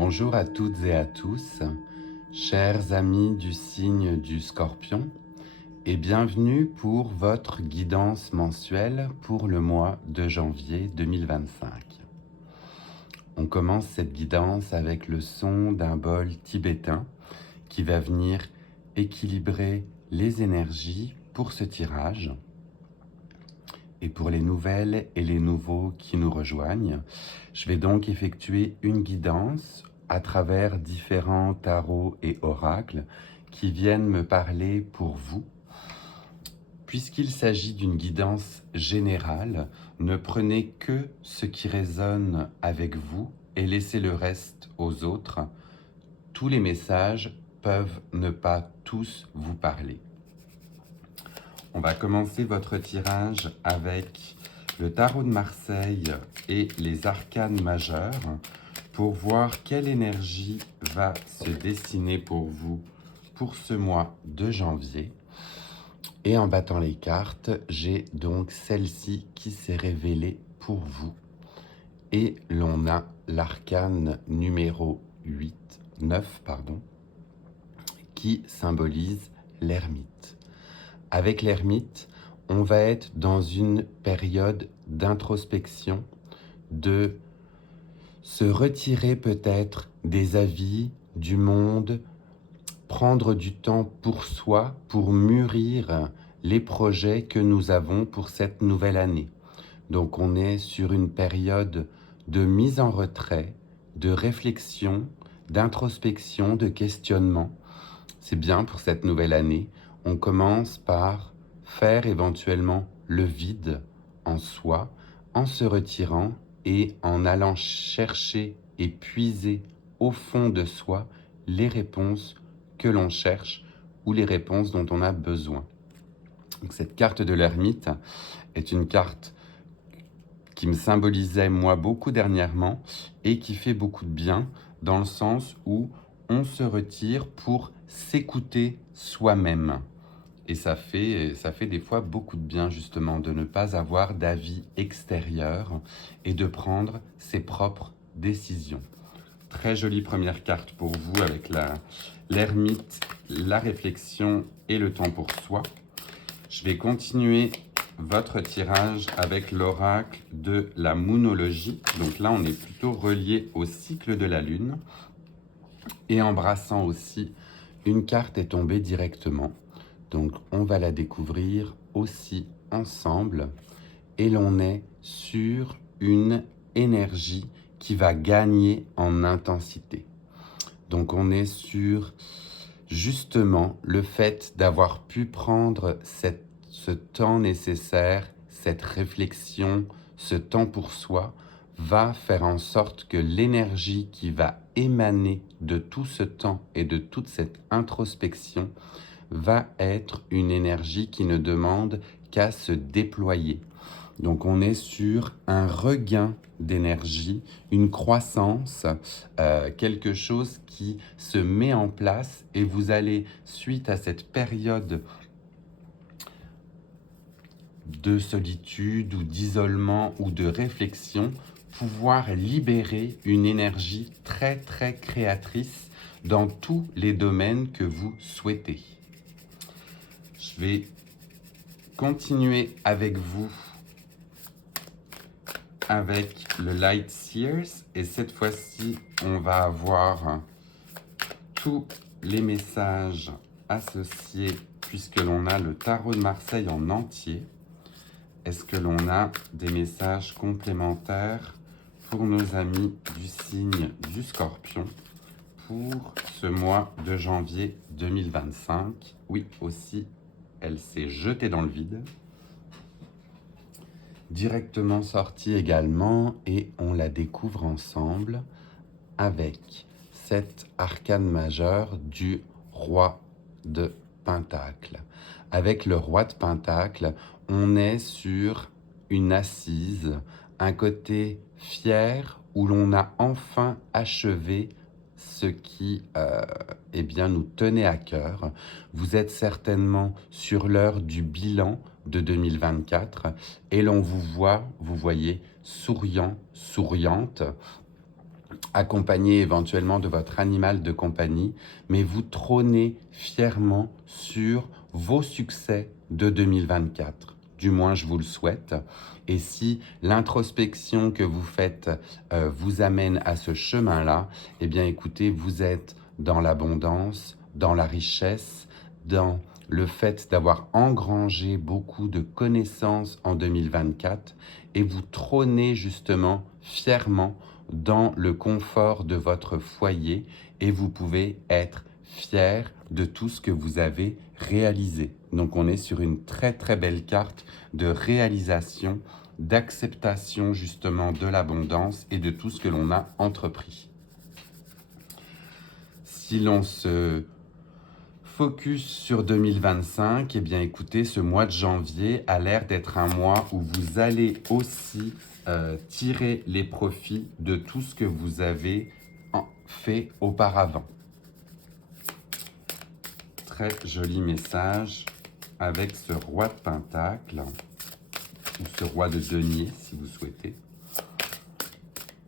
Bonjour à toutes et à tous, chers amis du signe du Scorpion, et bienvenue pour votre guidance mensuelle pour le mois de janvier 2025. On commence cette guidance avec le son d'un bol tibétain qui va venir équilibrer les énergies pour ce tirage. Et pour les nouvelles et les nouveaux qui nous rejoignent, je vais donc effectuer une guidance à travers différents tarots et oracles qui viennent me parler pour vous. Puisqu'il s'agit d'une guidance générale, ne prenez que ce qui résonne avec vous et laissez le reste aux autres. Tous les messages peuvent ne pas tous vous parler. On va commencer votre tirage avec le tarot de Marseille et les arcanes majeures pour voir quelle énergie va se dessiner pour vous pour ce mois de janvier. Et en battant les cartes, j'ai donc celle-ci qui s'est révélée pour vous. Et l'on a l'arcane numéro 9, qui symbolise l'ermite. Avec l'ermite, on va être dans une période d'introspection, de se retirer peut-être des avis du monde, prendre du temps pour soi, pour mûrir les projets que nous avons pour cette nouvelle année. Donc on est sur une période de mise en retrait, de réflexion, d'introspection, de questionnement. C'est bien pour cette nouvelle année. On commence par faire éventuellement le vide en soi, en se retirant et en allant chercher et puiser au fond de soi les réponses que l'on cherche ou les réponses dont on a besoin. Donc cette carte de l'ermite est une carte qui me symbolisait moi beaucoup dernièrement et qui fait beaucoup de bien dans le sens où on se retire pour s'écouter soi-même. Et ça fait des fois beaucoup de bien justement de ne pas avoir d'avis extérieur et de prendre ses propres décisions. Très jolie première carte pour vous avec l'ermite, la réflexion et le temps pour soi. Je vais continuer votre tirage avec l'oracle de la moonologie. Donc là, on est plutôt relié au cycle de la lune. Et embrassant aussi, une carte est tombée directement. Donc on va la découvrir aussi ensemble. Et l'on est sur une énergie qui va gagner en intensité. Donc on est sur justement le fait d'avoir pu prendre ce temps nécessaire, cette réflexion, ce temps pour soi, va faire en sorte que l'énergie qui va émaner de tout ce temps et de toute cette introspection va être une énergie qui ne demande qu'à se déployer. Donc on est sur un regain d'énergie, une croissance, quelque chose qui se met en place et vous allez, suite à cette période de solitude ou d'isolement ou de réflexion, pouvoir libérer une énergie très très créatrice dans tous les domaines que vous souhaitez. Je vais continuer avec vous avec le Light Seers et cette fois-ci on va avoir tous les messages associés puisque l'on a le tarot de Marseille en entier. Est-ce que l'on a des messages complémentaires pour nos amis du signe du Scorpion pour ce mois de janvier 2025? Oui, aussi, elle s'est jetée dans le vide. Directement sortie également et on la découvre ensemble avec cette arcane majeure du roi de Pentacle. Avec le roi de Pentacle, on est sur une assise, un côté fier où l'on a enfin achevé ce qui nous tenait à cœur. Vous êtes certainement sur l'heure du bilan de 2024 et l'on vous voit, vous voyez, souriant, souriante, accompagné éventuellement de votre animal de compagnie, mais vous trônez fièrement sur vos succès de 2024. Du moins, je vous le souhaite. Et si l'introspection que vous faites vous amène à ce chemin-là, eh bien écoutez, vous êtes dans l'abondance, dans la richesse, dans le fait d'avoir engrangé beaucoup de connaissances en 2024 et vous trônez justement fièrement dans le confort de votre foyer et vous pouvez être fier de tout ce que vous avez réalisé. Donc on est sur une très très belle carte de réalisation, d'acceptation justement de l'abondance et de tout ce que l'on a entrepris. Si l'on se focus sur 2025, eh bien écoutez, ce mois de janvier a l'air d'être un mois où vous allez aussi tirer les profits de tout ce que vous avez fait auparavant. Très joli message avec ce roi de Pentacle, ou ce roi de denier si vous souhaitez.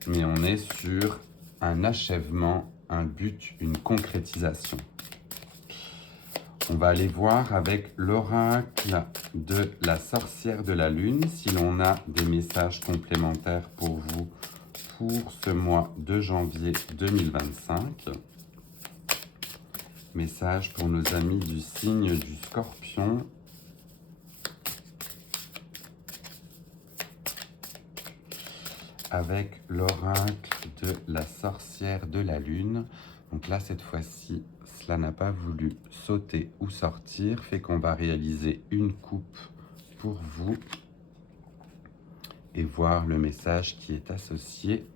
Mais on est sur un achèvement, un but, une concrétisation. On va aller voir avec l'oracle de la sorcière de la lune si l'on a des messages complémentaires pour vous pour ce mois de janvier 2025. Message pour nos amis du signe du Scorpion. Avec l'oracle de la sorcière de la lune. Donc là, cette fois-ci, cela n'a pas voulu sauter ou sortir, fait qu'on va réaliser une coupe pour vous et voir le message qui est associé.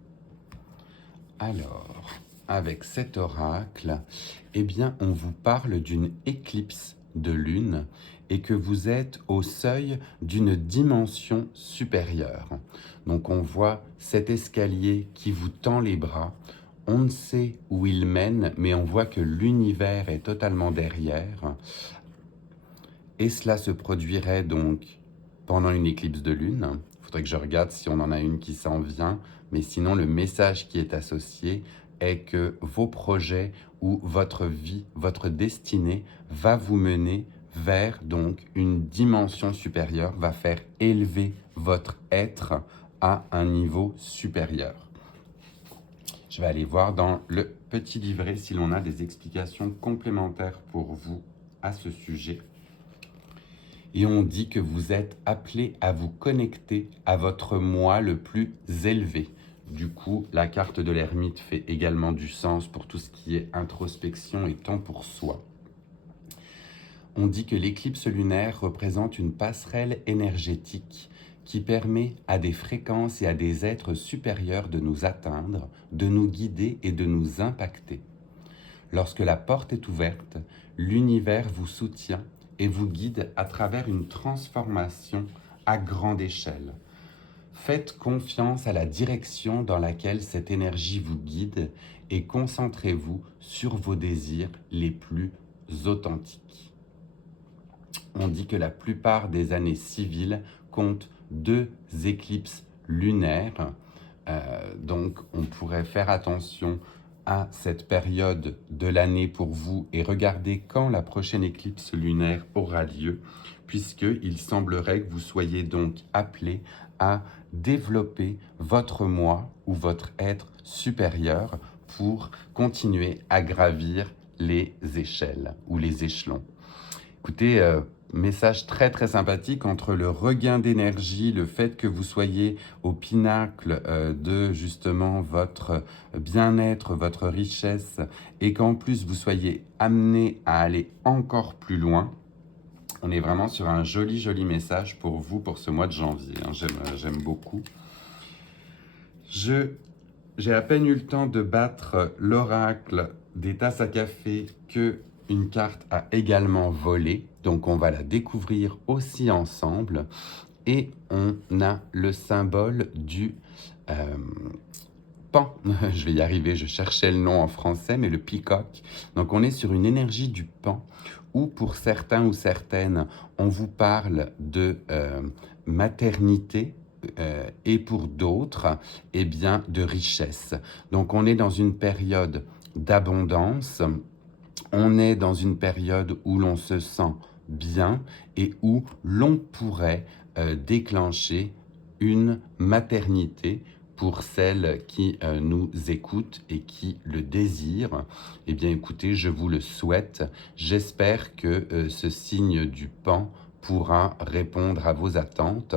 Alors, avec cet oracle, eh bien, on vous parle d'une éclipse de lune et que vous êtes au seuil d'une dimension supérieure. Donc, on voit cet escalier qui vous tend les bras. On ne sait où il mène, mais on voit que l'univers est totalement derrière. Et cela se produirait donc pendant une éclipse de lune. Il faudrait que je regarde si on en a une qui s'en vient. Mais sinon, le message qui est associé est que vos projets ou votre vie, votre destinée va vous mener vers donc une dimension supérieure, va faire élever votre être à un niveau supérieur. Je vais aller voir dans le petit livret si l'on a des explications complémentaires pour vous à ce sujet. Et on dit que vous êtes appelé à vous connecter à votre moi le plus élevé. Du coup, la carte de l'ermite fait également du sens pour tout ce qui est introspection et temps pour soi. On dit que l'éclipse lunaire représente une passerelle énergétique qui permet à des fréquences et à des êtres supérieurs de nous atteindre, de nous guider et de nous impacter. Lorsque la porte est ouverte, l'univers vous soutient et vous guide à travers une transformation à grande échelle. Faites confiance à la direction dans laquelle cette énergie vous guide et concentrez-vous sur vos désirs les plus authentiques. On dit que la plupart des années civiles comptent 2 éclipses lunaires, donc on pourrait faire attention à cette période de l'année pour vous et regarder quand la prochaine éclipse lunaire aura lieu, puisqu'il semblerait que vous soyez donc appelé à développer votre moi ou votre être supérieur pour continuer à gravir les échelles ou les échelons. Écoutez, message très très sympathique entre le regain d'énergie, le fait que vous soyez au pinacle de justement votre bien-être, votre richesse, et qu'en plus vous soyez amené à aller encore plus loin. On est vraiment sur un joli joli message pour vous pour ce mois de janvier. J'aime beaucoup. J'ai à peine eu le temps de battre l'oracle des tasses à café que une carte a également volé, donc on va la découvrir aussi ensemble. Et on a le symbole du pan. Je vais y arriver, je cherchais le nom en français, mais le peacock. Donc on est sur une énergie du pan, où pour certains ou certaines, on vous parle de maternité, et pour d'autres, eh bien, de richesse. Donc on est dans une période d'abondance, on est dans une période où l'on se sent bien et où l'on pourrait déclencher une maternité pour celles qui nous écoutent et qui le désirent. Eh bien écoutez, je vous le souhaite. J'espère que ce signe du Pan pourra répondre à vos attentes.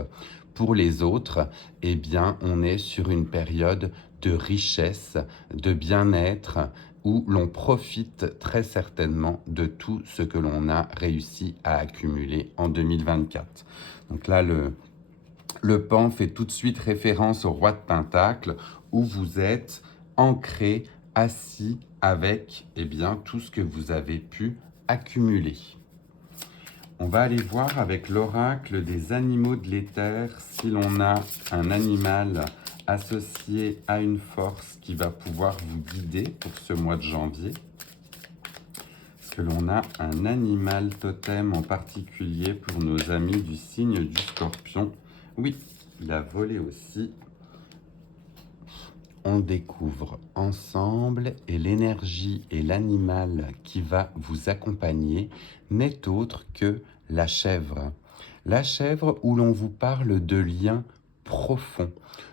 Pour les autres, eh bien on est sur une période de richesse, de bien-être, où l'on profite très certainement de tout ce que l'on a réussi à accumuler en 2024. Donc là, le Pan fait tout de suite référence au roi de Pentacle, où vous êtes ancré, assis avec eh bien, tout ce que vous avez pu accumuler. On va aller voir avec l'oracle des animaux de l'éther si l'on a un animal associé à une force qui va pouvoir vous guider pour ce mois de janvier. Est-ce que l'on a un animal totem en particulier pour nos amis du signe du Scorpion? Oui, il a volé aussi. On découvre ensemble et l'énergie et l'animal qui va vous accompagner n'est autre que la chèvre. La chèvre où l'on vous parle de liens profonds.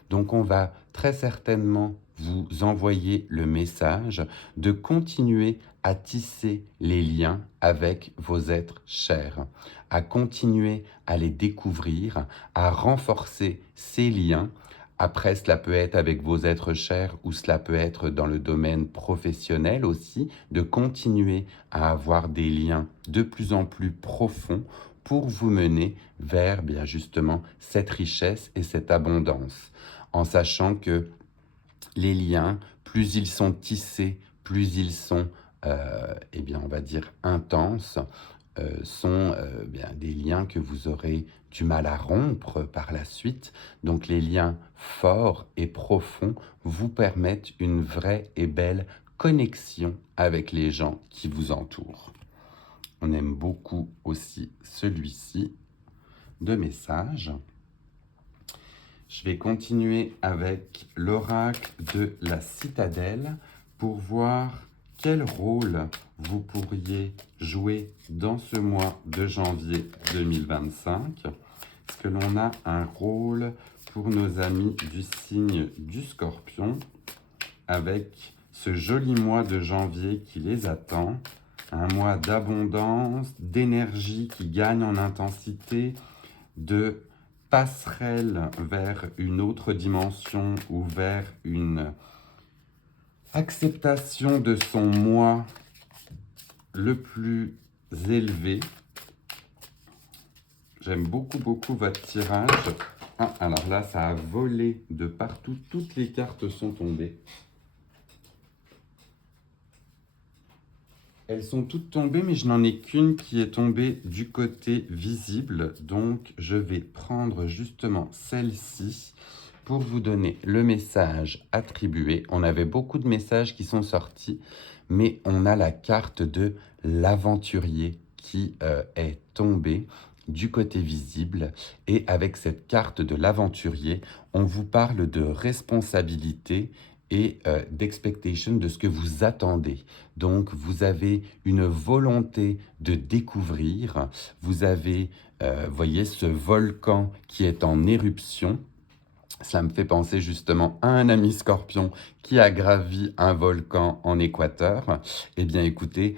Donc on va très certainement vous envoyer le message de continuer à tisser les liens avec vos êtres chers, à continuer à les découvrir, à renforcer ces liens. Après, cela peut être avec vos êtres chers ou cela peut être dans le domaine professionnel aussi, de continuer à avoir des liens de plus en plus profonds pour vous mener vers bien justement cette richesse et cette abondance, en sachant que les liens, plus ils sont tissés, plus ils sont, eh bien, on va dire, intenses, sont bien, des liens que vous aurez du mal à rompre par la suite. Donc les liens forts et profonds vous permettent une vraie et belle connexion avec les gens qui vous entourent. On aime beaucoup aussi celui-ci de message. Je vais continuer avec l'oracle de la citadelle pour voir quel rôle vous pourriez jouer dans ce mois de janvier 2025. Est-ce que l'on a un rôle pour nos amis du signe du Scorpion avec ce joli mois de janvier qui les attend? Un mois d'abondance, d'énergie qui gagne en intensité, de passerelle vers une autre dimension ou vers une acceptation de son moi le plus élevé. J'aime beaucoup, beaucoup votre tirage. Ah, alors là, ça a volé de partout. Toutes les cartes sont tombées. Elles sont toutes tombées, mais je n'en ai qu'une qui est tombée du côté visible. Donc, je vais prendre justement celle-ci pour vous donner le message attribué. On avait beaucoup de messages qui sont sortis, mais on a la carte de l'aventurier qui est tombée du côté visible. Et avec cette carte de l'aventurier, on vous parle de responsabilité et d'expectation, de ce que vous attendez. Donc, vous avez une volonté de découvrir. Vous avez, voyez, ce volcan qui est en éruption. Cela me fait penser justement à un ami scorpion qui a gravi un volcan en Équateur. Eh bien écoutez,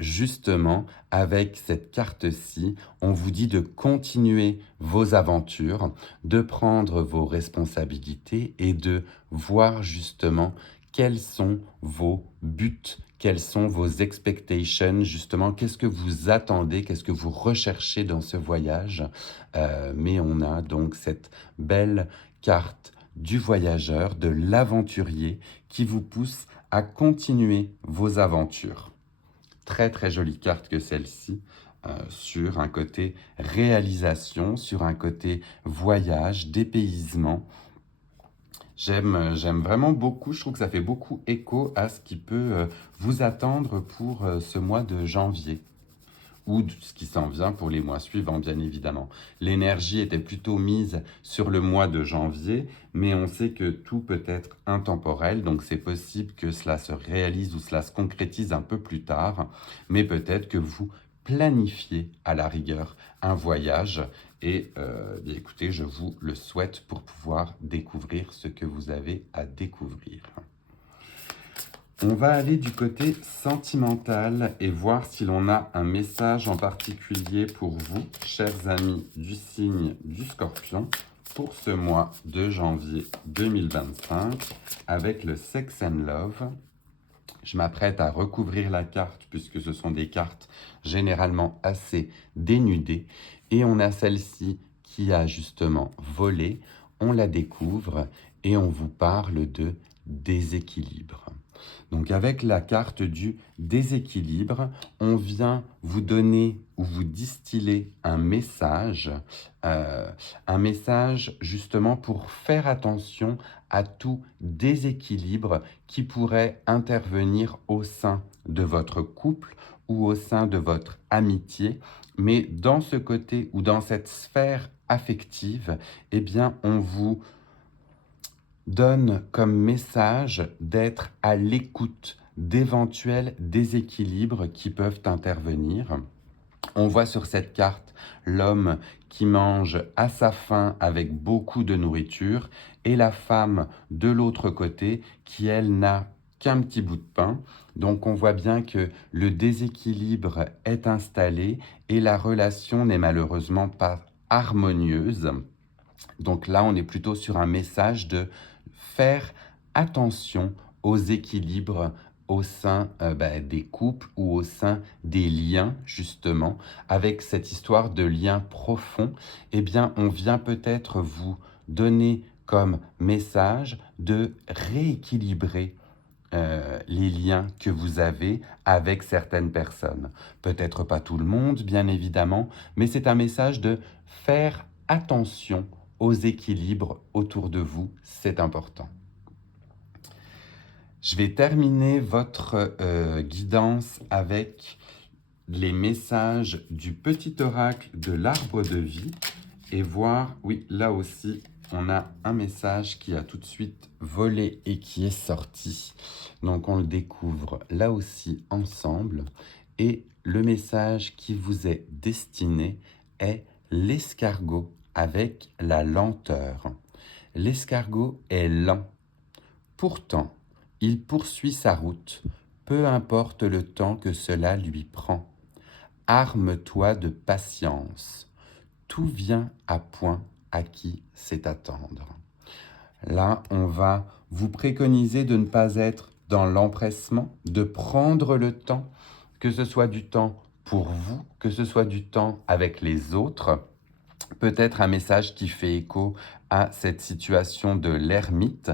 justement, avec cette carte-ci, on vous dit de continuer vos aventures, de prendre vos responsabilités et de voir justement quels sont vos buts, quelles sont vos expectations, justement, qu'est-ce que vous attendez, qu'est-ce que vous recherchez dans ce voyage. Mais on a donc cette belle carte du voyageur, de l'aventurier qui vous pousse à continuer vos aventures. Très très jolie carte que celle-ci, sur un côté réalisation, sur un côté voyage, dépaysement. J'aime vraiment beaucoup, je trouve que ça fait beaucoup écho à ce qui peut vous attendre pour ce mois de janvier. ou ce qui s'en vient pour les mois suivants, bien évidemment. L'énergie était plutôt mise sur le mois de janvier, mais on sait que tout peut être intemporel, donc c'est possible que cela se réalise ou cela se concrétise un peu plus tard, mais peut-être que vous planifiez à la rigueur un voyage et bien écoutez, je vous le souhaite pour pouvoir découvrir ce que vous avez à découvrir. On va aller du côté sentimental et voir si l'on a un message en particulier pour vous, chers amis du signe du Scorpion, pour ce mois de janvier 2025 avec le Sex and Love. Je m'apprête à recouvrir la carte puisque ce sont des cartes généralement assez dénudées et on a celle-ci qui a justement volé, on la découvre et on vous parle de déséquilibre. Donc avec la carte du déséquilibre, on vient vous donner ou vous distiller un message justement pour faire attention à tout déséquilibre qui pourrait intervenir au sein de votre couple ou au sein de votre amitié. Mais dans ce côté ou dans cette sphère affective, eh bien, on vous donne comme message d'être à l'écoute d'éventuels déséquilibres qui peuvent intervenir. On voit sur cette carte l'homme qui mange à sa faim avec beaucoup de nourriture et la femme de l'autre côté qui, elle, n'a qu'un petit bout de pain. Donc on voit bien que le déséquilibre est installé et la relation n'est malheureusement pas harmonieuse. Donc là, on est plutôt sur un message de faire attention aux équilibres au sein des couples ou au sein des liens, justement. Avec cette histoire de lien profond, eh bien, on vient peut-être vous donner comme message de rééquilibrer les liens que vous avez avec certaines personnes. Peut-être pas tout le monde, bien évidemment, mais c'est un message de faire attention aux équilibres autour de vous, c'est important. Je vais terminer votre guidance avec les messages du petit oracle de l'arbre de vie et voir, oui, là aussi, on a un message qui a tout de suite volé et qui est sorti. Donc, on le découvre là aussi ensemble. Et le message qui vous est destiné est l'escargot avec la lenteur. L'escargot est lent. Pourtant, il poursuit sa route, peu importe le temps que cela lui prend. Arme-toi de patience. Tout vient à point à qui sait attendre. Là, on va vous préconiser de ne pas être dans l'empressement, de prendre le temps, que ce soit du temps pour vous, que ce soit du temps avec les autres. Peut-être un message qui fait écho à cette situation de l'ermite.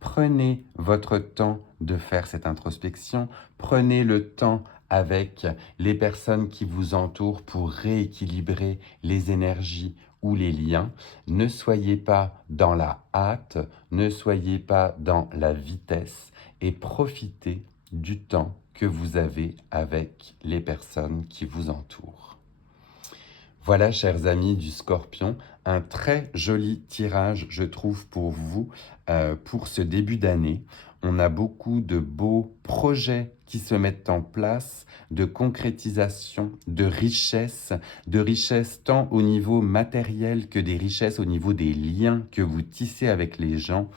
Prenez votre temps de faire cette introspection, prenez le temps avec les personnes qui vous entourent pour rééquilibrer les énergies ou les liens. Ne soyez pas dans la hâte, ne soyez pas dans la vitesse et profitez du temps que vous avez avec les personnes qui vous entourent. Voilà, chers amis du Scorpion, un très joli tirage, je trouve, pour vous, pour ce début d'année. On a beaucoup de beaux projets qui se mettent en place, de concrétisation, de richesses tant au niveau matériel que des richesses au niveau des liens que vous tissez avec les gens.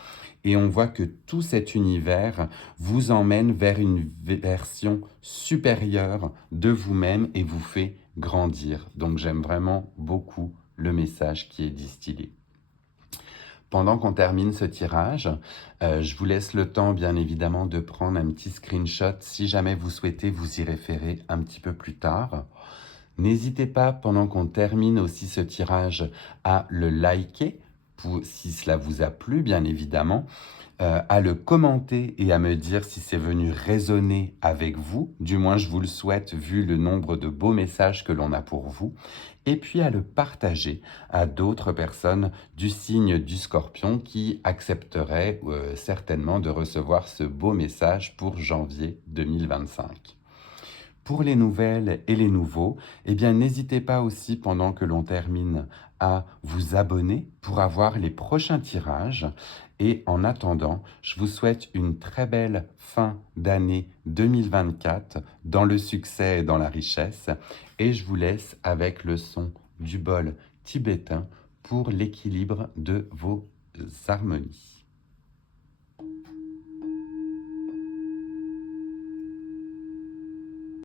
Et on voit que tout cet univers vous emmène vers une version supérieure de vous-même et vous fait grandir. Donc j'aime vraiment beaucoup le message qui est distillé. Pendant qu'on termine ce tirage, je vous laisse le temps, bien évidemment, de prendre un petit screenshot si jamais vous souhaitez vous y référer un petit peu plus tard. N'hésitez pas, pendant qu'on termine aussi ce tirage, à le liker, si cela vous a plu, bien évidemment, à le commenter et à me dire si c'est venu résonner avec vous, du moins je vous le souhaite vu le nombre de beaux messages que l'on a pour vous, et puis à le partager à d'autres personnes du signe du Scorpion qui accepteraient certainement de recevoir ce beau message pour janvier 2025. Pour les nouvelles et les nouveaux, eh bien n'hésitez pas aussi pendant que l'on termine à vous abonner pour avoir les prochains tirages. Et en attendant, je vous souhaite une très belle fin d'année 2024 dans le succès et dans la richesse. Et je vous laisse avec le son du bol tibétain pour l'équilibre de vos harmonies.